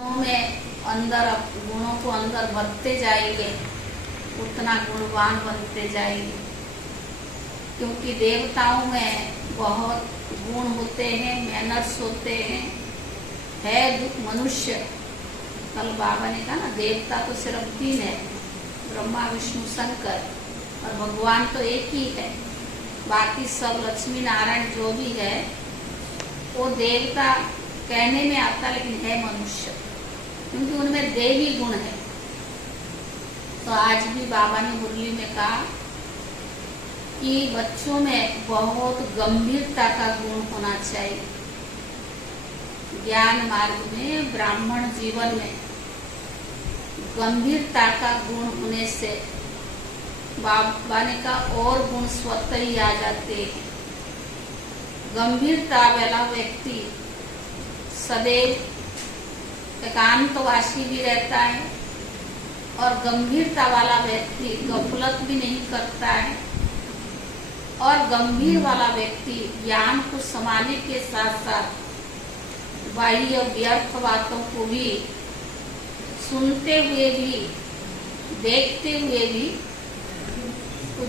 में अंदर गुणों को अंदर भरते जाएंगे उतना गुणवान बनते जाएंगे, क्योंकि देवताओं में बहुत गुण होते हैं, मैनर्स होते हैं। है मनुष्य, कल बाबा ने कहा ना, देवता तो सिर्फ 3 है, ब्रह्मा विष्णु शंकर, और भगवान तो एक ही है। बाकी सब लक्ष्मी नारायण जो भी है वो देवता कहने में आता, लेकिन है मनुष्य, क्योंकि उनमें देवी गुण है। तो आज भी बाबा ने मुरली में कहा कि बच्चों में बहुत गंभीरता का गुण होना चाहिए। ज्ञान मार्ग में, ब्राह्मण जीवन में गंभीरता का गुण होने से बाबा ने कहा और गुण स्वतः ही आ जाते हैं। गंभीरता वाला व्यक्ति सदैव एकांतवासी भी रहता है, और गंभीरता वाला व्यक्ति गफलत भी नहीं करता है, और गंभीर वाला व्यक्ति ज्ञान को संभालने के साथ साथ बाह्य व्यर्थ बातों को भी सुनते हुए भी, देखते हुए भी,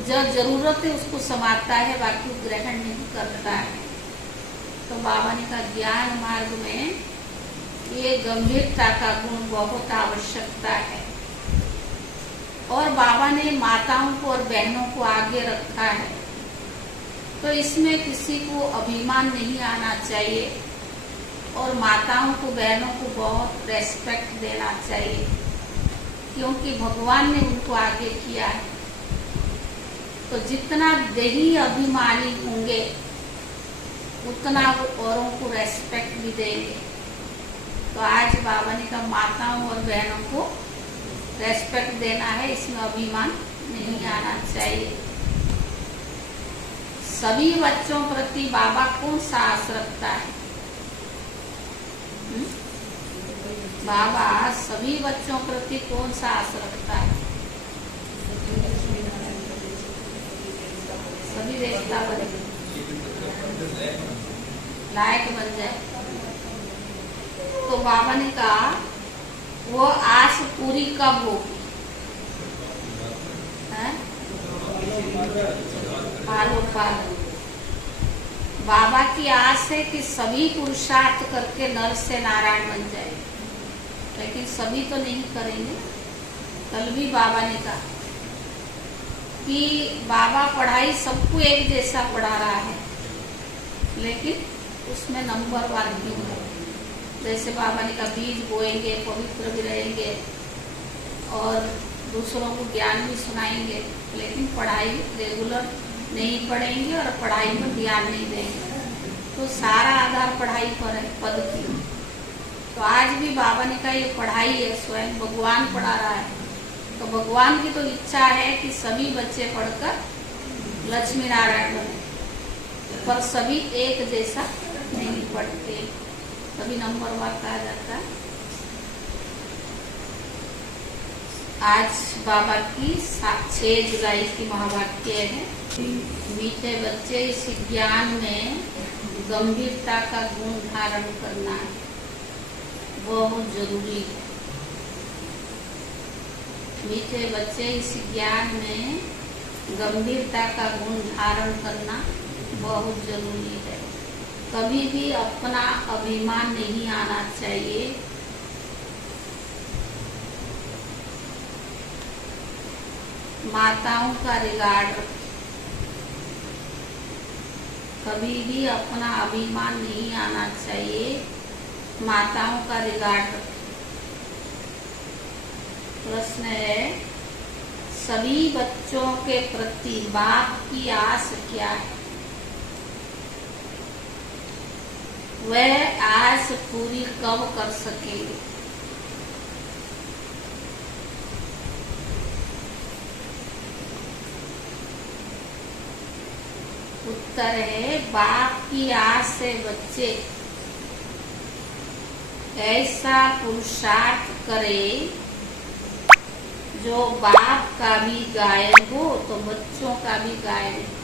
जब जरूरत है उसको समाता है, बाकी ग्रहण नहीं करता है। तो बाबा ने कहा ज्ञान मार्ग में ये गंभीरता का गुण बहुत आवश्यकता है। और बाबा ने माताओं को और बहनों को आगे रखा है, तो इसमें किसी को अभिमान नहीं आना चाहिए, और माताओं को, बहनों को बहुत रेस्पेक्ट देना चाहिए, क्योंकि भगवान ने उनको आगे किया है। तो जितना देही अभिमानी होंगे उतना वो औरों को रेस्पेक्ट भी देंगे। तो आज बाबा ने कहा माताओं और बहनों को रेस्पेक्ट देना है, इसमें अभिमान नहीं आना चाहिए। सभी बच्चों प्रति बाबा कौन सा आस रखता है? बाबा सभी बच्चों प्रति कौन सा आस रखता है? सभी रिश्ता बने, लायक बन जाए। तो बाबा ने कहा वो आस पूरी कब होगी? पालो पालो। बाबा की आस है कि सभी पुरुषार्थ करके नर से नारायण बन जाए, लेकिन सभी तो नहीं करेंगे। कल भी बाबा ने कहा कि बाबा पढ़ाई सबको एक जैसा पढ़ा रहा है, लेकिन उसमें नंबरवार क्यों है? जैसे बाबा ने कहा बीज बोएंगे, पवित्र भी रहेंगे और दूसरों को ज्ञान भी सुनाएंगे, लेकिन पढ़ाई रेगुलर नहीं पढ़ेंगे और पढ़ाई पर ध्यान नहीं देंगे, तो सारा आधार पढ़ाई पर है, पद की। तो आज भी बाबा ने कहा ये पढ़ाई है, स्वयं भगवान पढ़ा रहा है। तो भगवान की तो इच्छा है कि सभी बच्चे पढ़कर लक्ष्मी नारायण बने, पर सभी एक जैसा नहीं पढ़ते, सभी नंबरवार कहा जाता है। आज बाबा की 6 जुलाई की महावाक्य है, मीठे बच्चे इस ज्ञान में गंभीरता का गुण धारण करना बहुत जरूरी है। मीठे बच्चे इस ज्ञान में गंभीरता का गुण धारण करना बहुत जरूरी है। कभी भी अपना अभिमान नहीं आना चाहिए। माताओं का रिगार्ड, कभी भी अपना अभिमान नहीं आना चाहिए। माताओं का रिगार्ड। प्रश्न है, सभी बच्चों के प्रति बाप की आस क्या है? वह आस पूरी कब कर सकेंगे? उत्तर है, बाप की आस से बच्चे ऐसा पुरुषार्थ करे जो बाप का भी गायन हो तो बच्चों का भी गायन हो।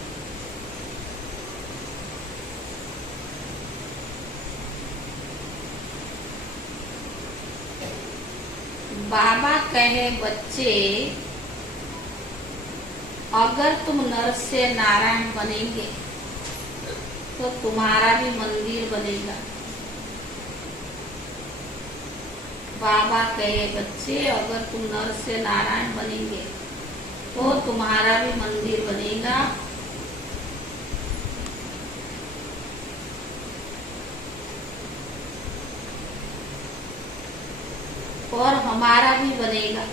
बाबा कहे बच्चे, अगर तुम नर से नारायण बनेंगे तो तुम्हारा भी मंदिर बनेगा। बाबा कहे बच्चे, अगर तुम नर से नारायण बनेंगे तो तुम्हारा भी मंदिर बनेगा। और हमारा भी बनेगा।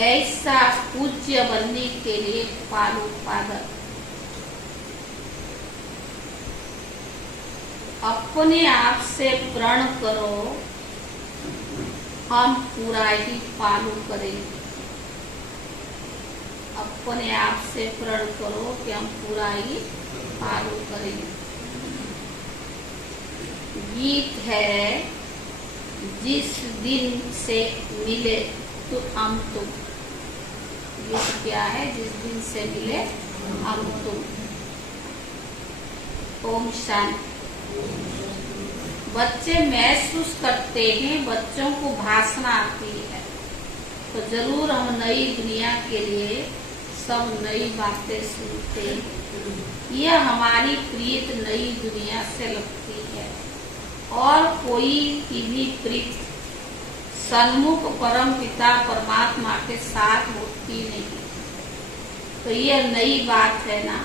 ऐसा पूज्य बनने के लिए पालो पादर, अपने आप से प्रण करो, हम पूरा ही पालू करेंगे। अपने आप से प्रण करो कि हम पूरा ही पालू करेंगे। गीत है, जिस दिन से मिले तो हम तुम। गीत क्या है? जिस दिन से मिले हम तुम। ओम शांति। बच्चे महसूस करते हैं, बच्चों को भाषण आती है, तो जरूर हम नई दुनिया के लिए सब नई बातें सुनते हैं। यह हमारी प्रीत नई दुनिया से लगती है और कोई की भी प्रीत सन्मुख परम पिता परमात्मा के साथ होती नहीं। तो यह नई बात है ना।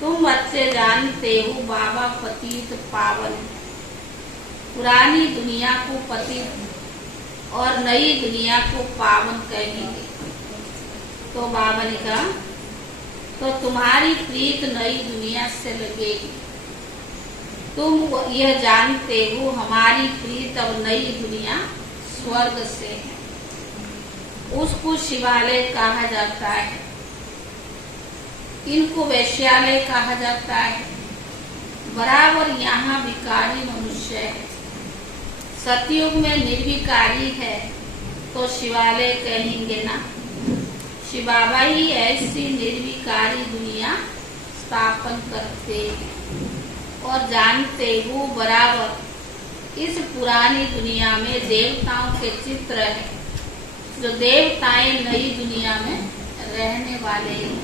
तुम बच्चे जानते हो बाबा पतित पावन, पुरानी दुनिया को पतित और नई दुनिया को पावन कहेंगे। तो बाबा ने कहा, तो तुम्हारी प्रीत नई दुनिया से लगेगी। तुम यह जानते हो हमारी प्रीत अब नई दुनिया स्वर्ग से है। उसको शिवालय कहा जाता है, इनको वैश्यालय कहा जाता है। बराबर यहाँ विकारी मनुष्य है। सतयुग में निर्विकारी है तो शिवालय कहेंगे ना। शिव बाबा ही ऐसी निर्विकारी दुनिया स्थापन करते हैं। और जानते हो बराबर इस पुरानी दुनिया में देवताओं के चित्र है, जो देवताएं नई दुनिया में रहने वाले हैं।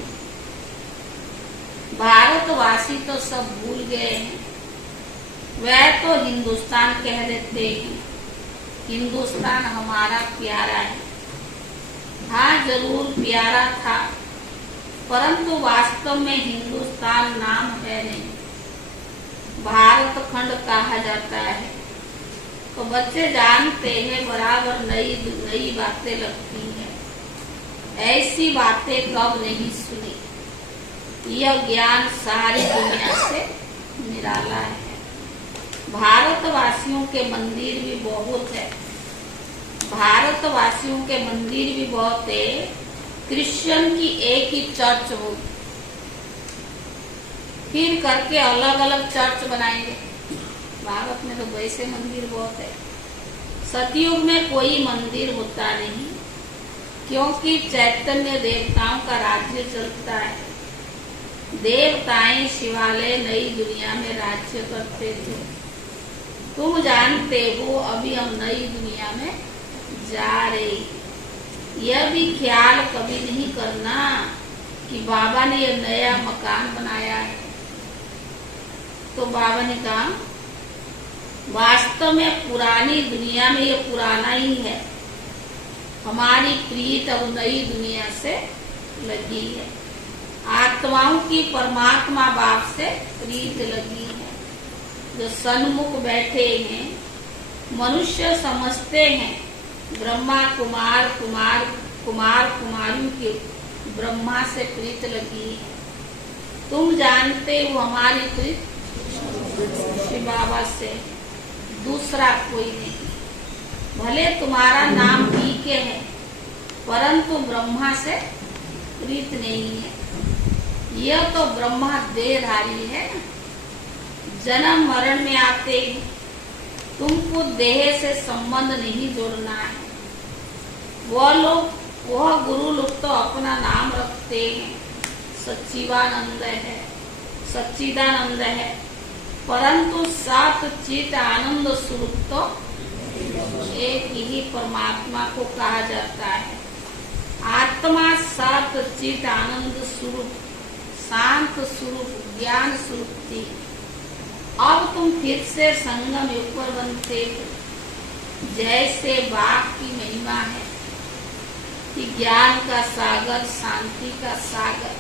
भारतवासी तो सब भूल गए हैं, वह तो हिंदुस्तान कह देते हैं। हिंदुस्तान हमारा प्यारा है। हाँ, जरूर प्यारा था, परंतु वास्तव में हिंदुस्तान नाम है नहीं, भारत खंड कहा जाता है। तो बच्चे जानते हैं बराबर नई नई बातें लगती हैं। ऐसी बातें कब नहीं सुनी। यह ज्ञान सारी दुनिया से निराला है। भारतवासियों के मंदिर भी बहुत है, भारतवासियों के मंदिर भी बहुत है। क्रिश्चियन की एक ही चर्च होगी, फिर करके अलग अलग चर्च बनाएंगे। भारत में तो वैसे मंदिर बहुत है। सतयुग में कोई मंदिर होता नहीं, क्योंकि चैतन्य देवताओं का राज्य चलता है। देवताएं शिवालय नई दुनिया में राज्य करते थे। तुम जानते हो अभी हम नई दुनिया में जा रहे। यह भी ख्याल कभी नहीं करना कि बाबा ने यह नया मकान बनाया है। तो बाबा ने कहा, वास्तव में पुरानी दुनिया में यह पुराना ही है। हमारी प्रीत अब नई दुनिया से लगी है। आत्माओं की परमात्मा बाप से प्रीत लगी है। जो सन्मुख बैठे हैं, मनुष्य समझते हैं ब्रह्मा कुमार कुमार कुमार कुमारियों की ब्रह्मा से प्रीत लगी है। तुम जानते हो हमारी प्रीत शिव बाबा से, दूसरा कोई नहीं। भले तुम्हारा नाम पीके है, परंतु ब्रह्मा से प्रीत नहीं है। यह तो ब्रह्मा देहधारी है, जन्म मरण में आते ही तुमको देह से संबंध नहीं जोड़ना है। वह गुरु लोग तो अपना नाम रखते हैं, सच्चिदानंद है, सच्चिदानंद है। परंतु सत चित आनंद स्वरूप तो एक ही परमात्मा को कहा जाता है। आत्मा सत चित आनंद स्वरूप, शांत स्वरूप, ज्ञान स्वरूप थी। अब तुम फिर से संगम युग पर बनते हो। जैसे बाघ की महिमा है कि ज्ञान का सागर, शांति का सागर,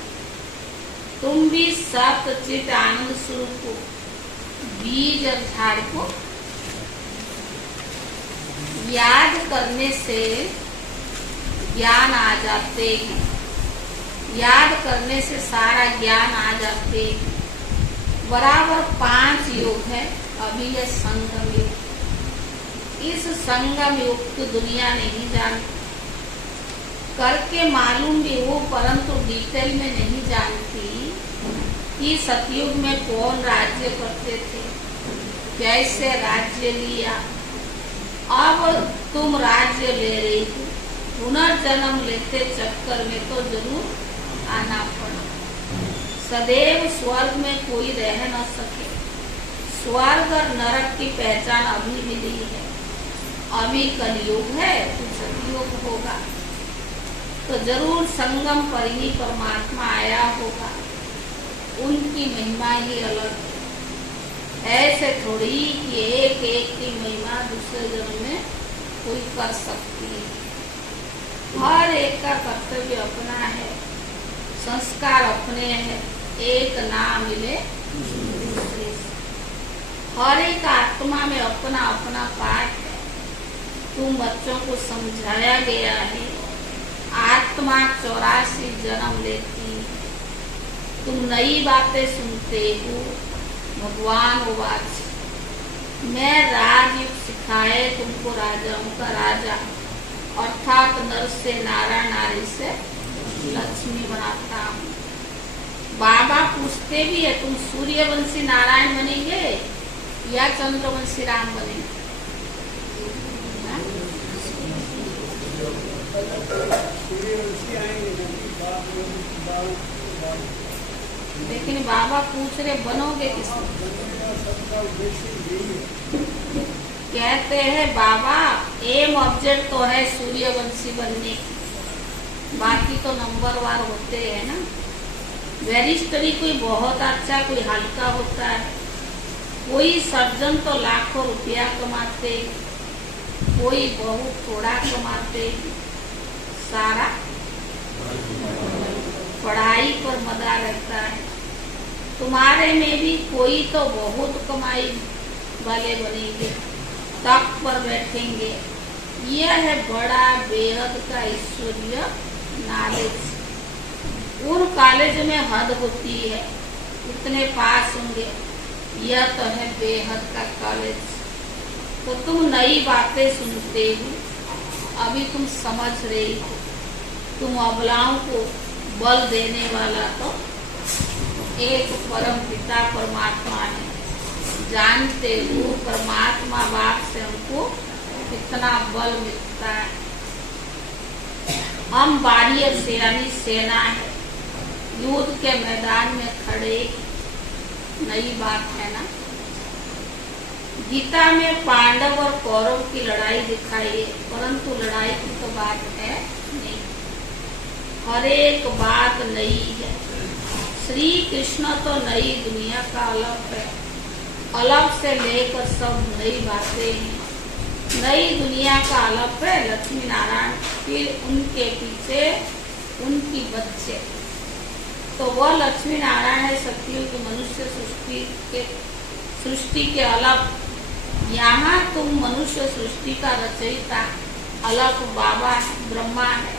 तुम भी सत चित आनंद स्वरूप को, बीज और झाड़ को याद करने से ज्ञान आ जाते हैं। याद करने से सारा ज्ञान आ जाते हैं। बराबर 5 युग है। अभी है संगम युग। इस संगम युग की दुनिया नहीं जानती, करके मालूम भी हो परंतु डिटेल में नहीं जानती कि सतयुग में कौन राज्य करते थे, कैसे राज्य लिया। अब तुम राज्य ले रही हो, पुनर्जन्म लेते चक्कर में तो जरूर आना पड़ा। सदैव स्वर्ग में कोई रह न सके। स्वर्ग और नरक की पहचान अभी मिली है। अभी कलयुग है तो सतयुग होगा, तो जरूर संगम पर ही परमात्मा आया होगा। उनकी महिमा ही अलग है। ऐसे थोड़ी कि एक एक की महिमा दूसरे जन्म में कोई कर सकती है। हर एक का कर्तव्य अपना है, संस्कार अपने हैं। एक ना मिले दूसरे से। हर एक आत्मा में अपना अपना पाठ है। तुम बच्चों को समझाया गया है आत्मा 84 जन्म लेती है। तुम नई बातें सुनते हो। भगवान उवाच, मैं राजयुग सिखाए तुमको राजाओं का राजा, अर्थात नर से नारायण, नारी से लक्ष्मी बनाता हूँ। बाबा पूछते भी है तुम सूर्यवंशी नारायण बनेंगे या चंद्रवंशी राम बनेंगे? लेकिन बाबा पूछ रहे बनोगे किसमें? कहते हैं बाबा एम ऑब्जेक्ट तो है सूर्यवंशी बनने की, बाकी तो नंबरवार होते हैं ना। बैरिस्टरी कोई बहुत अच्छा, कोई हल्का होता है। कोई सर्जन तो लाखों रुपया कमाते, कोई बहुत थोड़ा कमाते। सारा पढ़ाई पर मदा रहता है। तुम्हारे में भी कोई तो बहुत कमाई वाले बनेंगे, तख्त पर बैठेंगे। यह है बड़ा बेहद का ईश्वरीय नॉलेज। उन कॉलेज में हद होती है, इतने पास होंगे। यह तो है बेहद का कॉलेज। तो तुम नई बातें सुनते हो, अभी तुम समझ रही हो। तुम अबलाओं को बल देने वाला तो एक परम पिता परमात्मा है। जानते हो परमात्मा बाप से हमको कितना बल मिलता है। हम बारी और शेरानी सेना है, युद्ध के मैदान में खड़े। नई बात है ना। गीता में पांडव और कौरव की लड़ाई दिखाई है, परंतु लड़ाई की तो बात है नहीं। हर एक बात नई है। श्री कृष्ण तो नई दुनिया का अलग है, अलग से लेकर सब नई बातें हैं। नई दुनिया का अलग है लक्ष्मी नारायण, फिर उनके पीछे उनकी बच्चे। तो वह लक्ष्मी नारायण है सतयुग मनुष्य सृष्टि के अलग। यहाँ तुम मनुष्य सृष्टि का रचयिता अलग बाबा ब्रह्मा है।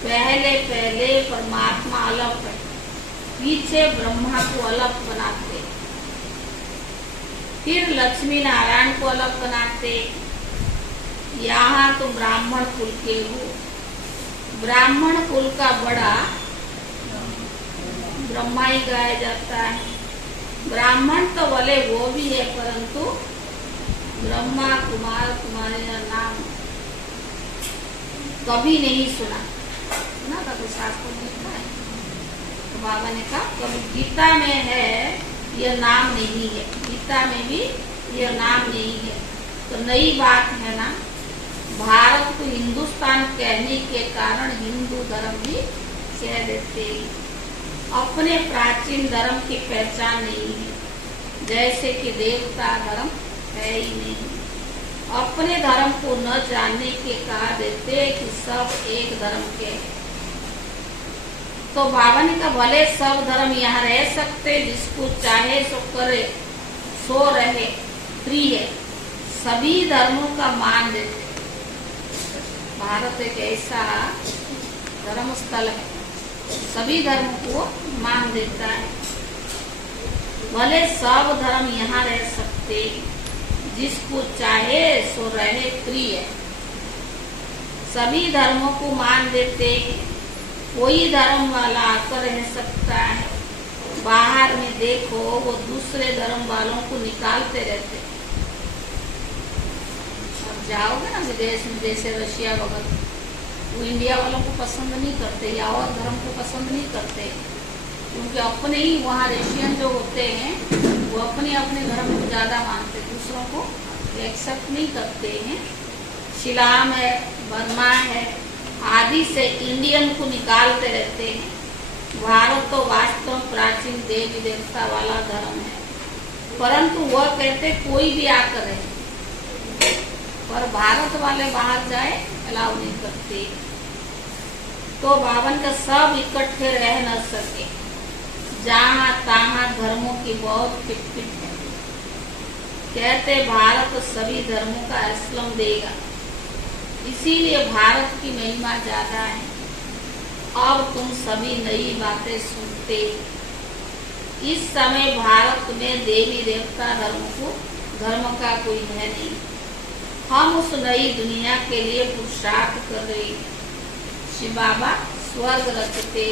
पहले परमात्मा अलग है, पीछे ब्रह्मा को अलग बनाते, फिर लक्ष्मी नारायण को अलग बनाते। यहाँ तुम ब्राह्मण कुल के हो। ब्राह्मण कुल का बड़ा ब्रह्मा ही गाया जाता है। ब्राह्मण तो भले वो भी है, परंतु ब्रह्मा कुमार तुम्हारे नाम कभी नहीं सुना ना। कभी शास्त्र में लिखा है तो बाबा ने कहा कभी गीता में है यह नाम नहीं है, गीता में भी यह नाम नहीं है। तो नई बात है ना, भारत को हिंदुस्तान कहने के कारण हिंदू धर्म भी कह देते हैं। अपने प्राचीन धर्म की पहचान नहीं है, जैसे कि देवता धर्म है ही नहीं। अपने धर्म को न जानने के कहा देते कि सब एक धर्म के हैं। तो बाबा ने कहा भले सब धर्म यहाँ रह सकते, जिसको चाहे सो करे, सो रहे, फ्री है, सभी धर्मों का मान देते। भारत एक ऐसा धर्म स्थल है, सभी धर्म को मान देता है। भले सब धर्म यहाँ रह सकते, जिसको चाहे सो रहे, फ्री है, सभी धर्मों को मान देते। कोई धर्म वाला आकर रह सकता है, बाहर में देखो वो दूसरे धर्म वालों को निकालते रहते। अब जाओगे ना विदेश में, जैसे रशिया वगैरह, वो इंडिया वालों को पसंद नहीं करते या और धर्म को पसंद नहीं करते, क्योंकि अपने ही वहाँ रशियन जो होते हैं वो अपने अपने धर्म को ज़्यादा मानते, दूसरों को एक्सेप्ट नहीं करते हैं। शिलाम है, बर्मा है, आदि से इंडियन को निकालते रहते हैं। भारत तो वास्तव में प्राचीन देवी देवता वाला धर्म है, परंतु वह कहते कोई भी आकर रहे, पर भारत वाले बाहर जाए अलाउ नहीं करते। तो बावन का सब इकट्ठे रह न सके, जहाँ तहाँ धर्मों की बहुत पिट है। कहते भारत सभी धर्मों का असलम देगा, इसीलिए भारत की महिमा ज्यादा है। अब तुम सभी नई बातें सुनते। इस समय भारत में देवी देवता धर्म का कोई है नहीं। हम उस नई दुनिया के लिए पुरुषार्थ कर रहे हैं। शिव बाबा स्वर्ग रचते।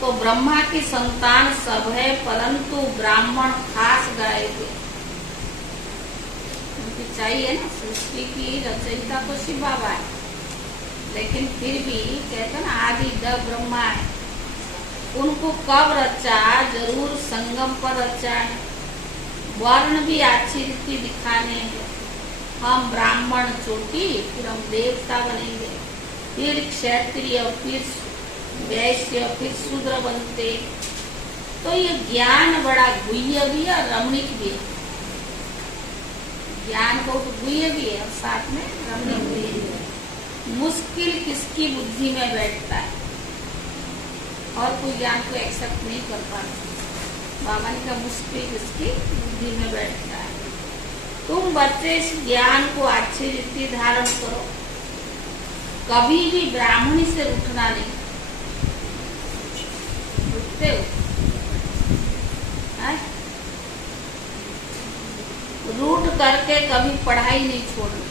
तो ब्रह्मा की संतान सब है, परंतु ब्राह्मण खास गाए थे। चाहिए ना, सृष्टि की रचयिता तो शिव बाबा है, लेकिन फिर भी कहते ना आदि द ब्रह्मा है। उनको कब रचा? जरूर संगम पर रचा है। वर्ण भी अच्छी रीति दिखाने हैं। हम ब्राह्मण चोटी, फिर हम देवता बनेंगे, फिर क्षत्रिय, फिर वैश्य, फिर शूद्र बनते। तो ये ज्ञान बड़ा गुह्य भी है और रमणीक भी है। ज्ञान बहुत गुह्य भी है और साथ में रमणीक भी है। मुश्किल किसकी बुद्धि में बैठता है, और कोई ज्ञान को एक्सेप्ट नहीं कर पाता। बाबा ने कहा मुश्किल किसकी बुद्धि में बैठता है। तुम बच्चे इस ज्ञान को अच्छी रीति धारण करो, कभी भी ब्राह्मणी से उठना नहीं। उठते हो रूट करके कभी पढ़ाई नहीं छोड़नी,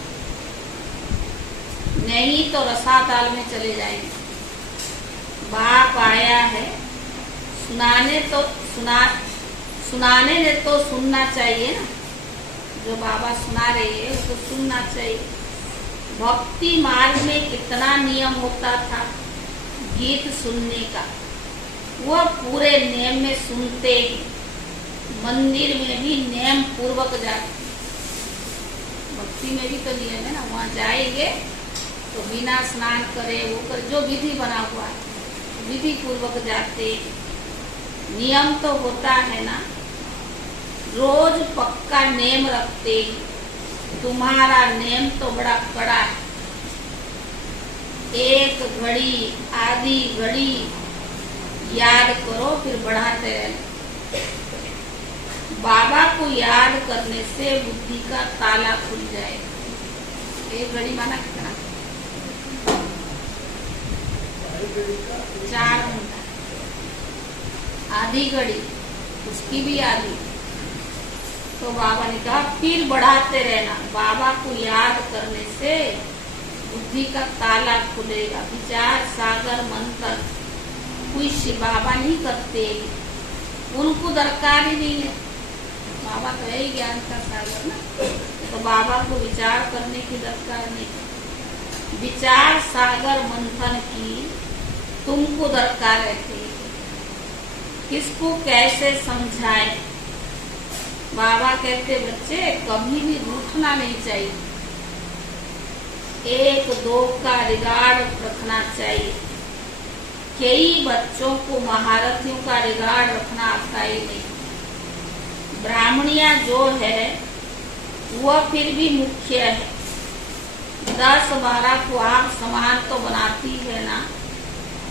नहीं तो रसाताल में चले जाएंगे। बाप आया है, सुनाने ने तो सुनना चाहिए ना। जो बाबा सुना रहे हैं उसको सुनना चाहिए। भक्ति मार्ग में कितना नियम होता था गीत सुनने का, वह पूरे नियम में सुनते हैं। मंदिर में भी नियम पूर्वक जाते। भक्ति में भी तो नियम है ना, वहाँ जाएंगे तो बिना स्नान करे, वो करे, जो विधि बना हुआ है विधि पूर्वक जाते। नियम तो होता है ना, रोज पक्का नेम रखते। तुम्हारा नेम तो बड़ा कड़ा है। एक घड़ी आधी घड़ी याद करो, फिर बढ़ाते रहना। बाबा को याद करने से बुद्धि का ताला खुल जाएगा। एक घड़ी माना कितना? 4 घंटा। आधी घड़ी, उसकी भी आधी। तो बाबा ने कहा फिर बढ़ाते रहना। बाबा को याद करने से बुद्धि का ताला खुलेगा। विचार सागर मंथन कोई शिव बाबा नहीं करते, उनको दरकार ही नहीं है। बाबा तो है ही ज्ञान का सागर ना, तो बाबा को विचार करने की दरकार नहीं। विचार सागर मंथन की तुमको दरकार रहती है। किसको कैसे समझाए। बाबा कहते बच्चे कभी भी रूठना नहीं चाहिए, एक दो का रिगार्ड रखना चाहिए। कई बच्चों को महारथियों का रिगार्ड रखना आता ही नहीं। ब्राह्मणिया जो है वह फिर भी मुख्य है, 10-12 को आप समान तो बनाती है ना,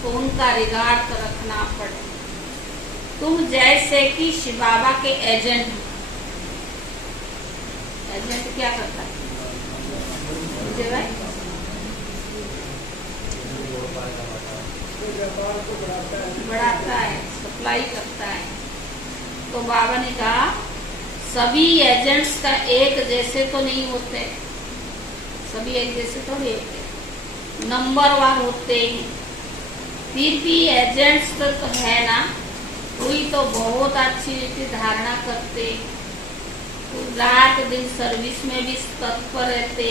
तो उनका रिगार्ड तो रखना पड़े। तुम जैसे कि शिव बाबा के एजेंट क्या करता है मुझे भाई, बढ़ाता है, सप्लाई करता है। तो बाबा ने कहा सभी एजेंट्स का एक जैसे तो नहीं होते, सभी एक जैसे थोड़ी होते, नंबरवार होते हैं। फिर भी एजेंट्स तो है ना, कोई तो बहुत अच्छी रीति धारणा करते, रात दिन सर्विस में भी तत्पर रहते।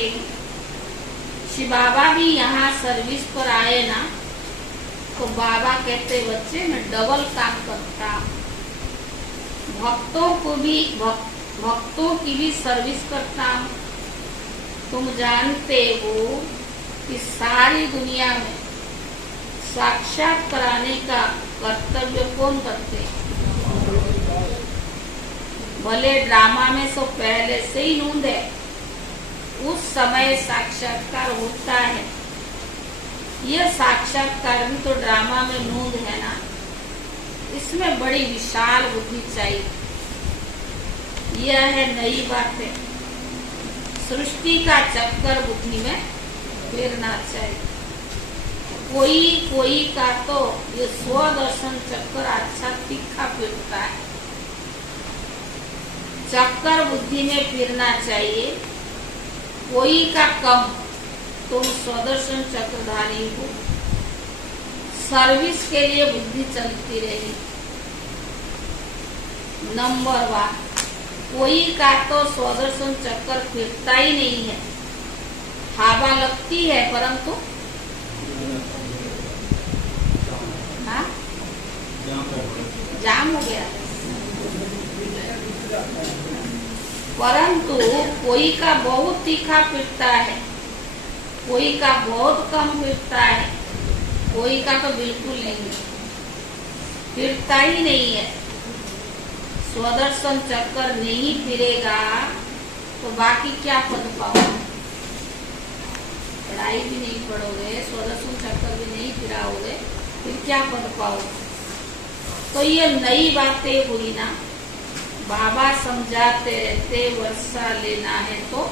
शिव बाबा भी यहाँ सर्विस पर आए ना, तो बाबा कहते बच्चे मैं डबल काम करता, भक्तों की भी सर्विस करता हूँ। तुम जानते हो कि सारी दुनिया में साक्षात कराने का कर्तव्य कौन करते? भले ड्रामा में तो पहले से ही नूंद है, उस समय साक्षात्कार होता है। यह साक्षात्कार भी तो ड्रामा में नूंद है ना, इसमें बड़ी विशाल बुद्धि चाहिए। यह है नई बात है, सृष्टि का चक्कर बुद्धि में फिरना चाहिए। कोई का तो ये स्वदर्शन चक्कर अच्छा तीखा फिरता है, चक्कर बुद्धि में फिरना चाहिए। कोई का कम, तुम स्वदर्शन चक्रधारी हो, सर्विस के लिए बुद्धि चलती रही। नंबर 1, कोई का तो स्वदर्शन चक्कर फिरता ही नहीं है, हवा लगती है परंतु जाम हो गया। परंतु कोई का बहुत तीखा फिरता है, कोई का बहुत कम फिरता है, कोई का तो बिल्कुल नहीं, फिरता ही नहीं है। स्वदर्शन चक्कर नहीं फिरेगा तो बाकी क्या पद पाओगे? पढ़ाई भी नहीं पढ़ोगे, स्वदर्शन चक्कर भी नहीं फिराओगे, फिर क्या पद पाओगे? तो ये नई बातें हुई ना, बाबा समझाते रहते वर्षा लेना है तो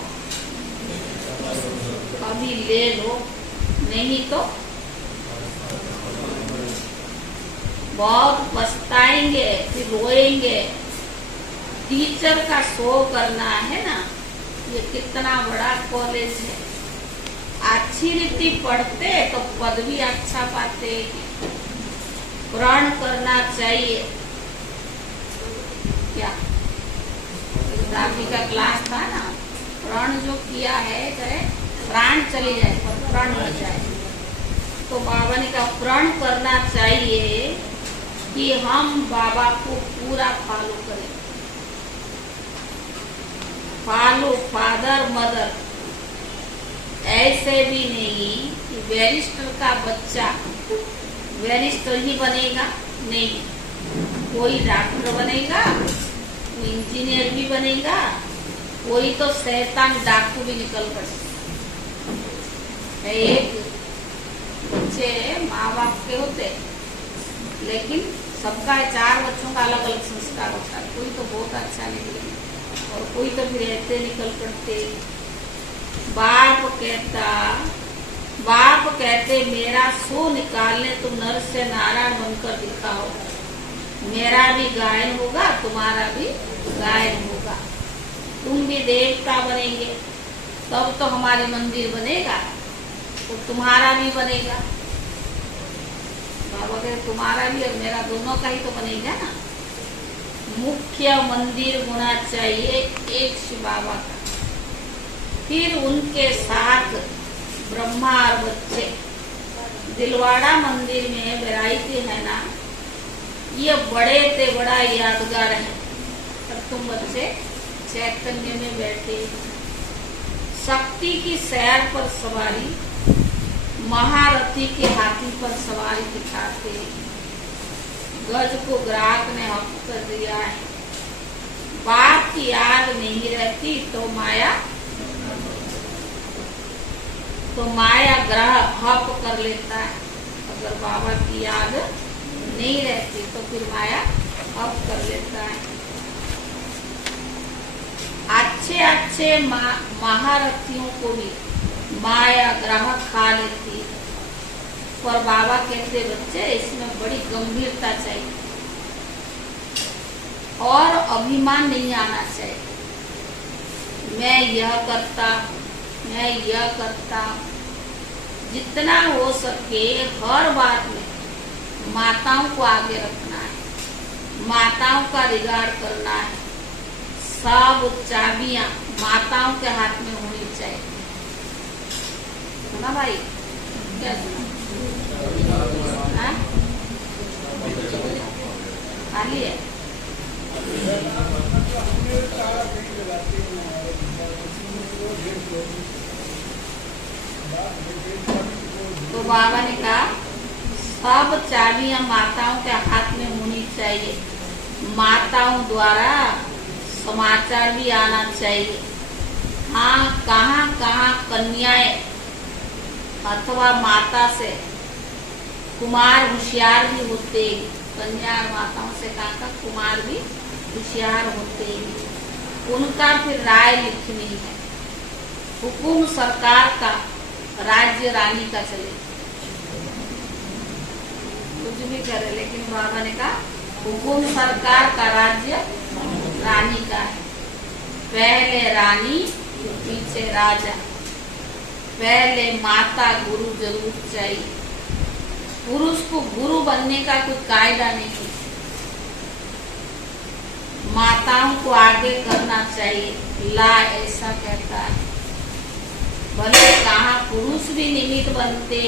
अभी ले लो, नहीं तो बहुत पछताएंगे, फिर रोएंगे। टीचर का शो करना है ना, ये कितना बड़ा कॉलेज है, अच्छी रीति पढ़ते तो पद भी अच्छा पाते। प्रण करना चाहिए। क्या राबी का क्लास था ना, प्रण जो किया है चाहे प्राण चली जाए पर प्रण न जाए। तो बाबा ने कहा प्रण करना चाहिए कि हम बाबा को पूरा फॉलो करें। फॉलो फादर मदर, ऐसे भी नहीं कि बैरिस्टर का बच्चा बैरिस्टर ही बनेगा, नहीं, कोई डॉक्टर बनेगा, कोई इंजीनियर भी बनेगा, कोई तो शैतान डाकू भी निकल पड़े। एक बच्चे माँ बाप के होते, लेकिन सबका 4 बच्चों का अलग अलग संस्कार होता है। कोई तो बहुत अच्छा निकले और कोई तो फिर ऐसे निकल पड़ते। बाप कहते मेरा सो निकालने तुम नर से नारायण बनकर दिखाओ, मेरा भी गायन होगा, तुम्हारा भी गायन होगा, तुम भी देवता बनेंगे, तब तो हमारी मंदिर बनेगा, तो तुम्हारा भी बनेगा। बाबा कहते तुम्हारा भी और मेरा दोनों का ही तो बनेगा ना। मुख्य मंदिर होना चाहिए एक शिव बाबा का, फिर उनके साथ ब्रह्मा और बच्चे। दिलवाड़ा मंदिर में वैरायटी है ना, ये बड़े ते बड़ा यादगार है। और तुम बच्चे चैतन्य में बैठे, शक्ति की सैर पर सवारी, महारथी के हाथी पर सवारी दिखाते, गज को ग्राहक ने हक कर दिया है। बाप की याद नहीं रहती तो माया ग्रह हक कर लेता है। अगर बाबा की याद नहीं रहती तो फिर माया हक कर लेता है। अच्छे अच्छे महारथियों को भी माया ग्रह खा लेती, पर बाबा कहते बच्चे इसमें बड़ी गंभीरता चाहिए और अभिमान नहीं आना चाहिए। मैं यह करता, मैं यह करता। जितना हो सके हर बात में माताओं को आगे रखना है, माताओं का रिगार्ड करना है। सब चाबियां माताओं के हाथ में होनी चाहिए। सुना भाई? क्या सुना? खाली है? तो बाबा ने कहा सब चाबियां माताओं के हाथ में होनी चाहिए। माताओं द्वारा समाचार भी आना चाहिए। हाँ, कहाँ कहाँ कन्याएं अथवा माता से कुमार हुशियार भी होते, कन्या माताओं से कहा कुमार भी होशियार होते, उनका फिर राय लिखनी है। हुकुम सरकार का, राज्य रानी का चले, कुछ भी करे, लेकिन बाबा ने कहा हुकुम सरकार का, राज्य रानी का है। पहले रानी पीछे राजा, पहले माता गुरु जरूर चाहिए। पुरुष को गुरु बनने का कोई कायदा नहीं, माताओं को आगे करना चाहिए। ला ऐसा कहता है। भले कहा पुरुष भी निमित्त बनते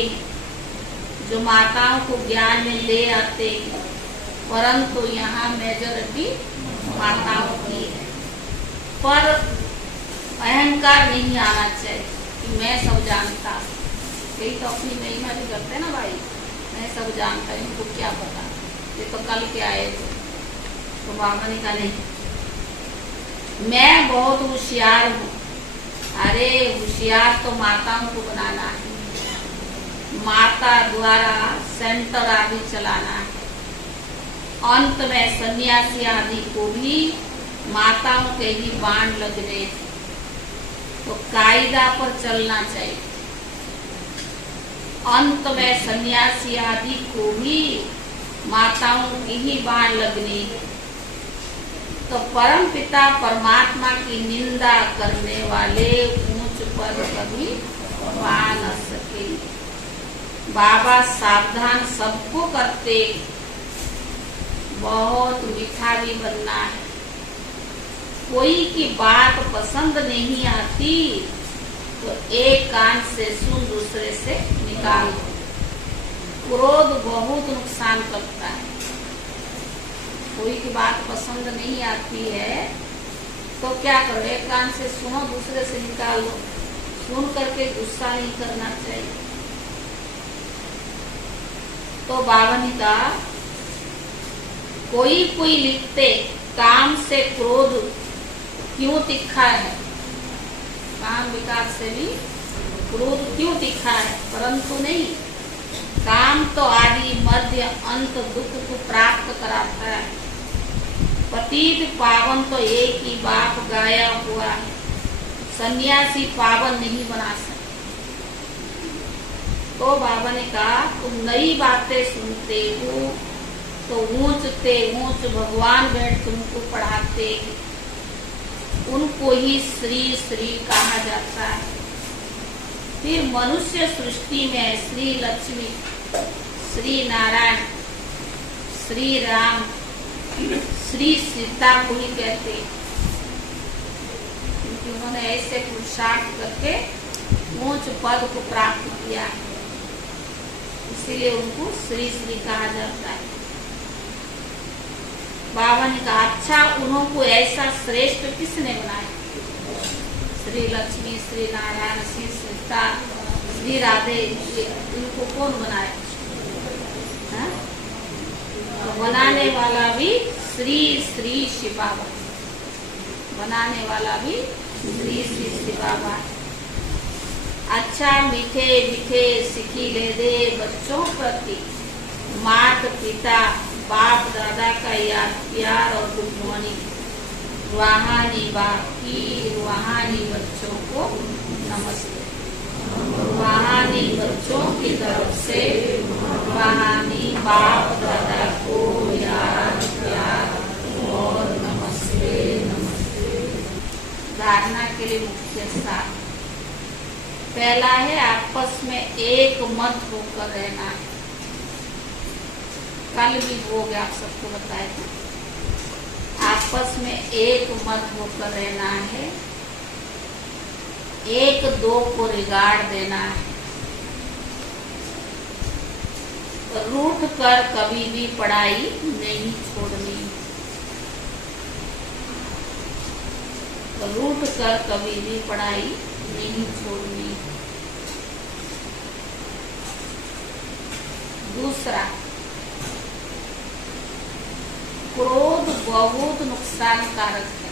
जो माताओं को ज्ञान में ले आते, परंतु यहाँ मेजॉरिटी माताओं की है। पर अहंकार नहीं आना चाहिए कि मैं सब जानता। यही तो अपनी महिमा भी करते ना भाई, मैं सब जानता, इनको क्या पता, ये तो कल के आए थे। तो बाबा ने कहा नहीं, मैं बहुत होशियार हूँ। अरे होशियार तो माताओं को बनाना है, माता द्वारा सेंटर आदि चलाना है। अंत में सन्यासी आदि को भी माताओं के ही बाण लगने, तो कायदा पर चलना चाहिए। अंत में सन्यासी आदि को भी माताओं की ही बाण लगनी, तो परम पिता परमात्मा की निंदा करने वाले ऊंच पर कभी पा न सके। बाबा सावधान सबको करते, बहुत मीठा भी बनना है। कोई की बात पसंद नहीं आती तो एक कान से सुन, दूसरे से निकाल दो। क्रोध बहुत नुकसान करता है। कोई की बात पसंद नहीं आती है तो क्या करो, एक कान से सुनो, दूसरे से निकाल दो। सुन करके गुस्सा नहीं करना चाहिए। तो बाबा ने कहा कोई कोई लिखते काम से क्रोध क्यों तीखा है, काम विकास से भी क्रोध क्यों तीखा है, परंतु नहीं, काम तो आदि मध्य अंत दुख को प्राप्त कराता है। पतित पावन तो एक ही बाप गाया हुआ है, सन्यासी पावन नहीं बना सकते। तो बाबा ने कहा तुम नई बातें सुनते हो तो ऊंचते ऊंच भगवान बैठ तुमको पढ़ाते, उनको ही श्री श्री कहा जाता है। फिर मनुष्य सृष्टि में श्री लक्ष्मी, श्री नारायण, श्री राम, श्री सीता को ही कहते, क्योंकि उन्होंने ऐसे पुरुषार्थ करके ऊंच पद को प्राप्त किया है, इसीलिए उनको श्री श्री कहा जाता है। बाबा ने कहा अच्छा उन्हों को ऐसा श्रेष्ठ किसने बनाया? श्री लक्ष्मी, श्री नारायण, श्री सीता, श्री राधे, इनको कौन बनाया? तो बनाने वाला भी श्री श्री शिव बाबा, बनाने वाला भी श्री श्री शिव बाबा। अच्छा मीठे मीठे सिखी ले दे बच्चों प्रति माता पिता बाप दादा का याद प्यार और गुड मॉर्निंग। रूहानी बाकी रूहानी बच्चों को नमस्ते। रूहानी बच्चों की तरफ से रूहानी बाप दादा को याद प्यार और नमस्ते नमस्ते। धारणा के लिए मुख्य सार पहला है आपस में एक मत होकर रहना है। कल भी हो गया, आप सबको बताया था। आपस में एक मत होकर रहना है, एक दो को रिगार्ड देना है, रूठ कर कभी भी पढ़ाई नहीं छोड़नी, रूठ कर कभी भी पढ़ाई नहीं छोड़नी। दूसरा, क्रोध बहुत नुकसानकारक है।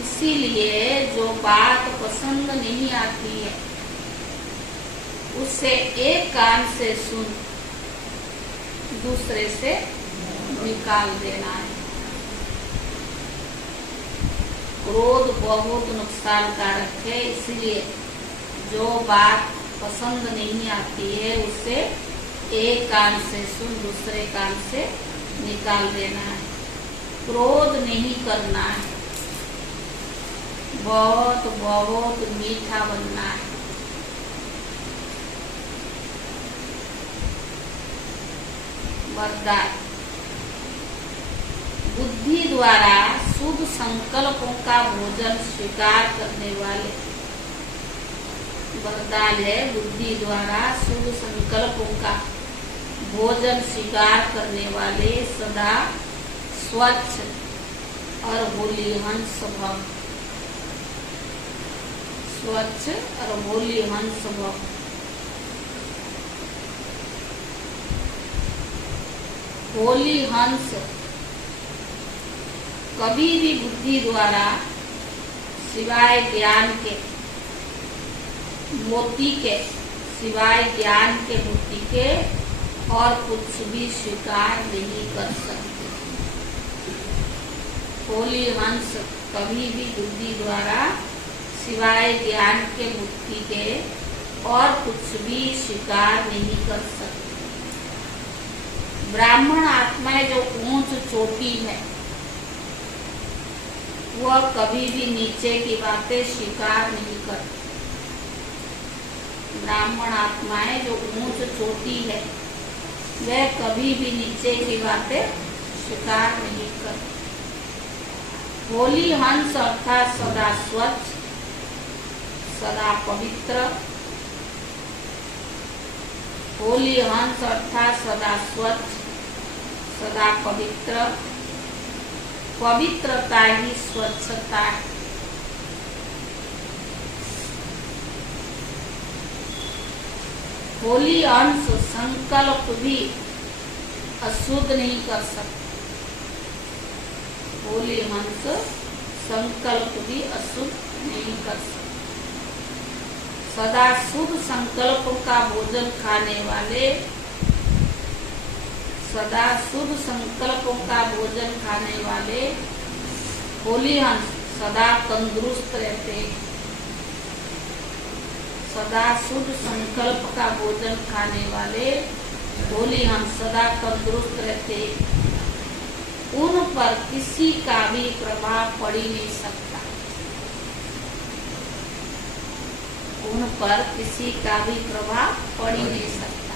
इसीलिए जो बात पसंद नहीं आती है उसे एक कान से सुन दूसरे से निकाल देना है। क्रोध बहुत नुकसानकारक है, इसलिए जो बात पसंद नहीं आती है उसे एक कान से सुन दूसरे कान से निकाल देना है। क्रोध नहीं करना है, बहुत बहुत मीठा बनना है। वरदान, बुद्धि द्वारा शुद्ध संकल्पों का भोजन स्वीकार करने वाले। वरदान है बुद्धि द्वारा शुद्ध संकल्पों का भोजन स्वीकार करने वाले सदा स्वच्छ और होली हंस भव, स्वच्छ और होली हंस भव। होली हंस कभी भी बुद्धि द्वारा सिवाय ज्ञान के मोती के, सिवाय ज्ञान के मोती के और कुछ भी स्वीकार नहीं कर सकते। होली हंस कभी भी बुद्धि द्वारा सिवाय ज्ञान के मुक्ति के और कुछ भी स्वीकार नहीं कर सकते। ब्राह्मण आत्माएं जो ऊंच चोटी है वह कभी भी नीचे की बातें स्वीकार नहीं करती। ब्राह्मण आत्माएं जो ऊंच चोटी है वह कभी भी नीचे की बातें स्वीकार नहीं करती। होली हंस अर्थात सदा स्वच्छ, सदा पवित्र। होली हंस अर्थात सदा स्वच्छ, सदा पवित्र। पवित्रता ही स्वच्छता है। होली अंश संकल्प भी अशुद्ध नहीं कर सकता। होली अंश संकल्प भी अशुद्ध नहीं कर सकता। सदा शुद्ध संकल्पों का भोजन खाने वाले, सदा शुद्ध संकल्पों का भोजन खाने वाले होली हंस सदा तंदुरुस्त रहते। सदा शुद्ध संकल्प का भोजन खाने वाले होली हंस सदा तंदुरुस्त रहते। उन पर किसी का भी प्रभाव पड़ ही नहीं सकता। उन पर किसी का भी प्रभाव पड़ ही नहीं सकता।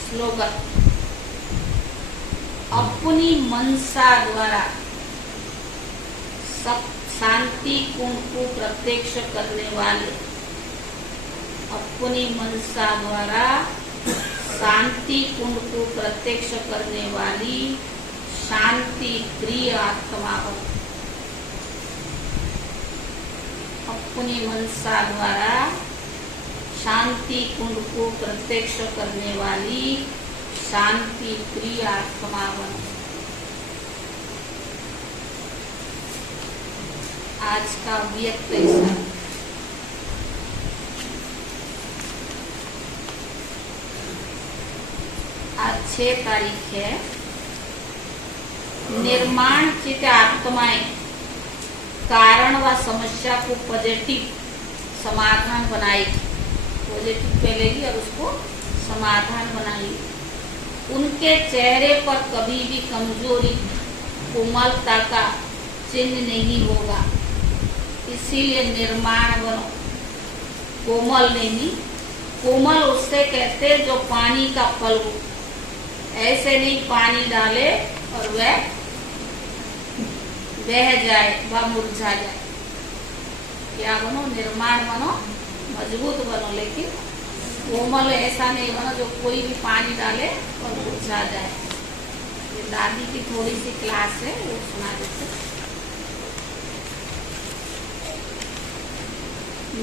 स्लोगन, अपनी मनसा द्वारा शांति कुंड को प्रत्यक्ष करने वाले, अपनी मनसा द्वारा शांति कुंड को प्रत्यक्ष करने वाली शांति प्रिय आत्मा हो। अपनी मनसा द्वारा शांति कुंड को प्रत्यक्ष करने वाली शांति प्रिय आत्मा बनो। आज का व्यक्त ऐसा। आज 6 तारीख है। निर्माण चित्त आत्माएं कारण व समस्या को पॉजिटिव समाधान बनाएगी। पॉजिटिव पहलेगी और उसको समाधान बनाएगी। उनके चेहरे पर कभी भी कमजोरी कोमलता का चिन्ह नहीं होगा। इसीलिए निर्माण बनो। कोमल नहीं, कोमल उससे कहते जो पानी का फल हो। ऐसे नहीं पानी डाले और वह बह जाए व मुरझा जाए। क्या बनो? निर्माण बनो, मजबूत बनो, लेकिन कोमल ऐसा नहीं बनो जो कोई भी पानी डाले और मुरझा जाए। ये दादी की थोड़ी सी क्लास है, वो सुना देते।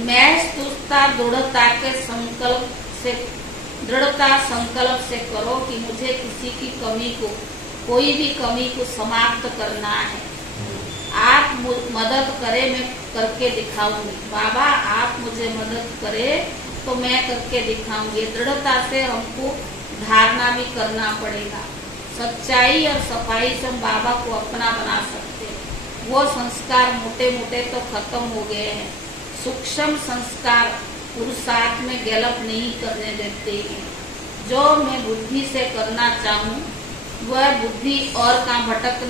मैं तुष्टा दृढ़ता संकल्प से करो कि मुझे किसी की कमी को, कोई भी कमी को समाप्त करना है। आप मदद करे, मैं करके दिखाऊंगी। बाबा आप मुझे मदद करे तो मैं करके दिखाऊंगी। दृढ़ता से हमको धारणा भी करना पड़ेगा। सच्चाई और सफाई से हम बाबा को अपना बना सकते हैं। वो संस्कार मोटे मोटे तो खत्म हो गए हैं। सूक्ष्म संस्कार पुरुषार्थ में गलत नहीं करने देते हैं। जो मैं बुद्धि से करना चाहूँ वह बुद्धि और कहाँ भटक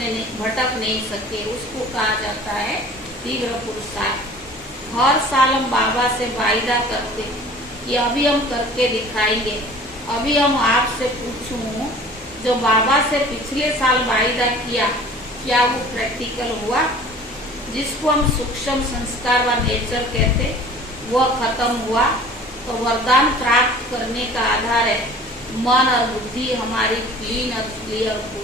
नहीं सके, उसको कहा जाता है तीव्र पुरुषार्थ। हर साल हम बाबा से वायदा करते कि अभी हम करके दिखाएंगे। अभी हम आपसे पूछूं, जो बाबा से पिछले साल वायदा किया क्या वो प्रैक्टिकल हुआ? जिसको हम सूक्ष्म संस्कार व नेचर कहते वह खत्म हुआ। तो वरदान प्राप्त करने का आधार है मन और बुद्धि हमारी क्लीन और क्लियर हो।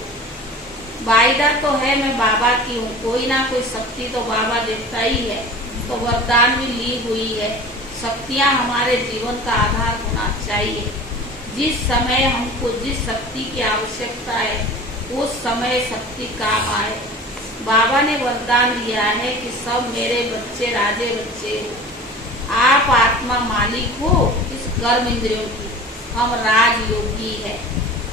वायदा तो है मैं बाबा की हूँ, कोई ना कोई शक्ति तो बाबा देता ही है। तो वरदान भी ली हुई है। शक्तियाँ हमारे जीवन का आधार होना चाहिए। जिस समय हमको जिस शक्ति की आवश्यकता है उस समय शक्ति काम आए। बाबा ने वरदान दिया है कि सब मेरे बच्चे राजे बच्चे हो। आप आत्मा मालिक हो इस कर्म इंद्रियों की। हम राजयोगी है,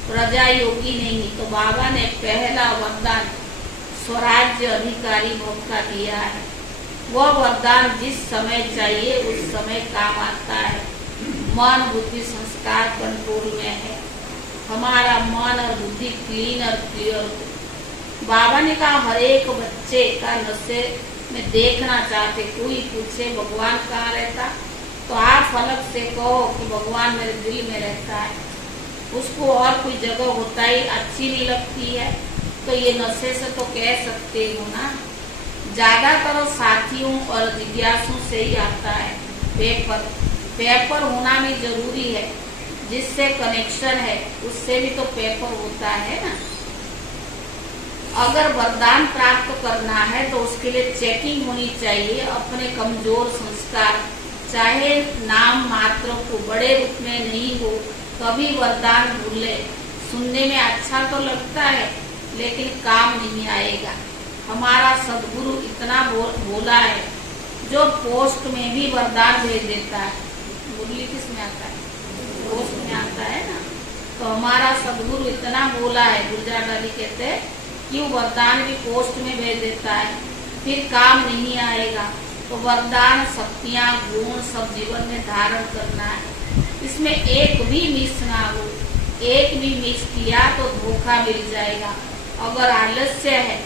प्रजा योगी नहीं। तो बाबा ने पहला वरदान स्वराज्य अधिकारी भव का दिया है। वह वरदान जिस समय चाहिए उस समय काम आता है। मन बुद्धि संस्कार कंट्रोल में है। हमारा मन और बुद्धि क्लीन और क्लियर हो। बाबा ने कहा हर एक बच्चे का नशे में देखना चाहते। कोई पूछे भगवान कहाँ रहता, तो आप फलक से कहो कि भगवान मेरे दिल में रहता है। उसको और कोई जगह होता ही अच्छी नहीं लगती है, तो ये नशे से तो कह सकते हो ना। ज्यादातर साथियों और जिज्ञासुओं से ही आता है पेपर होना भी जरूरी है। जिससे कनेक्शन है उससे भी तो पेपर होता है ना। अगर वरदान प्राप्त करना है तो उसके लिए चेकिंग होनी चाहिए अपने कमजोर संस्कार। चाहे नाम मात्र को बड़े रूप में नहीं हो, कभी वरदान भूले। सुनने में अच्छा तो लगता है लेकिन काम नहीं आएगा। हमारा सदगुरु इतना भोला है जो पोस्ट में भी वरदान भेज देता है। मुरली किस में आता है? पोस्ट में आता है ना। तो हमारा सदगुरु इतना भोला है, गुर्जा डाली कहते हैं कि वो वरदान भी पोस्ट में भेज देता है, फिर काम नहीं आएगा। तो वरदान शक्तियाँ गुण सब जीवन में धारण करना है। इसमें एक भी मिस ना हो। एक भी मिस किया तो धोखा मिल जाएगा। अगर आलस्य है,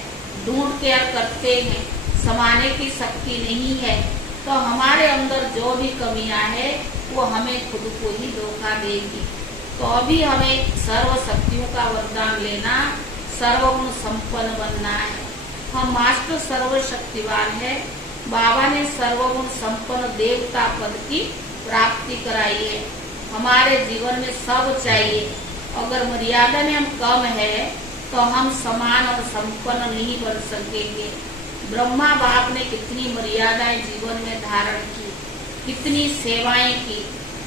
ढूंढ के करते हैं, समाने की शक्ति नहीं है, तो हमारे अंदर जो भी कमियां है वो हमें खुद को ही धोखा देगी। तो अभी हमें सर्व शक्तियों का वरदान लेना, सर्वगुण संपन्न बनना है। हम मास्टर सर्वशक्तिवान है। बाबा ने सर्वगुण संपन्न देवता पद की प्राप्ति कराई है। हमारे जीवन में सब चाहिए। अगर मर्यादा में हम कम है तो हम समान और संपन्न नहीं बन सकेंगे। ब्रह्मा बाप ने कितनी मर्यादाएं जीवन में धारण की, कितनी सेवाएं की।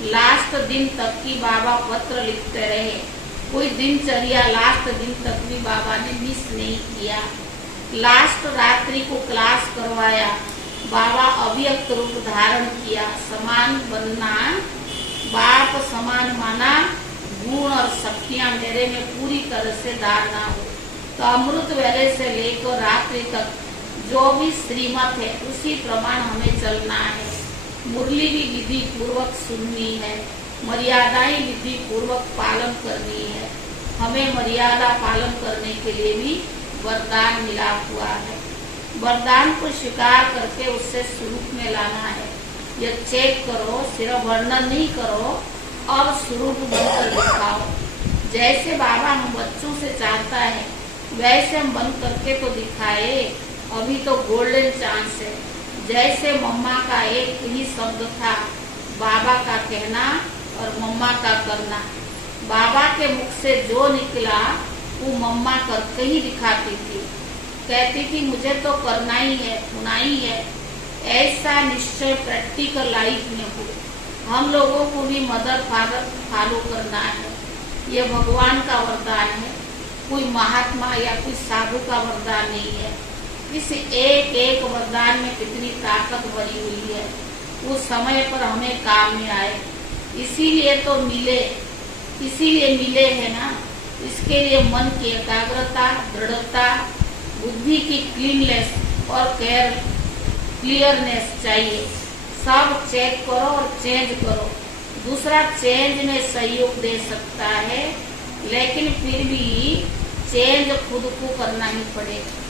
लास्ट दिन तक की बाबा पत्र लिखते रहे, कोई दिनचर्या लास्ट दिन तक भी बाबा ने मिस नहीं किया। लास्ट रात्रि को क्लास करवाया, बाबा अव्यक्त रूप धारण किया। समान बनना, बाप समान माना, गुण और शक्तियां मेरे में पूरी तरह से धारणा हो। तो अमृत वेले से लेकर रात्रि तक जो भी श्रीमत है उसी प्रमाण हमें चलना है। मुरली भी विधि पूर्वक सुननी है, मर्यादाएं विधि पूर्वक पालन करनी है। हमें मर्यादा पालन करने के लिए भी वरदान मिला हुआ है। वरदान को स्वीकार करके उससे स्वरूप में लाना है। यह चेक करो, सिर्फ वर्णन नहीं करो, अब स्वरूप बनकर दिखाओ। जैसे बाबा हम बच्चों से चाहता है वैसे हम बन करके तो दिखाए। अभी तो गोल्डन चांस है। जैसे मम्मा का एक ही शब्द था, बाबा का कहना और मम्मा का करना। बाबा के मुख से जो निकला वो मम्मा करके ही दिखाती थी। कहती थी मुझे तो करना ही है, होना ही है। ऐसा निश्चय प्रैक्टिकल लाइफ में हो। हम लोगों को भी मदर फादर फॉलो करना है। ये भगवान का वरदान है, कोई महात्मा या कोई साधु का वरदान नहीं है। इस एक एक वरदान में कितनी ताकत भरी हुई है, वो समय पर हमें काम में आए। इसीलिए तो मिले, इसीलिए मिले है ना। इसके लिए मन की एकाग्रता, दृढ़ता, बुद्धि की क्लीननेस और क्लियरनेस चाहिए। सब चेक करो और चेंज करो। दूसरा चेंज में सहयोग दे सकता है, लेकिन फिर भी चेंज खुद को करना ही पड़ेगा।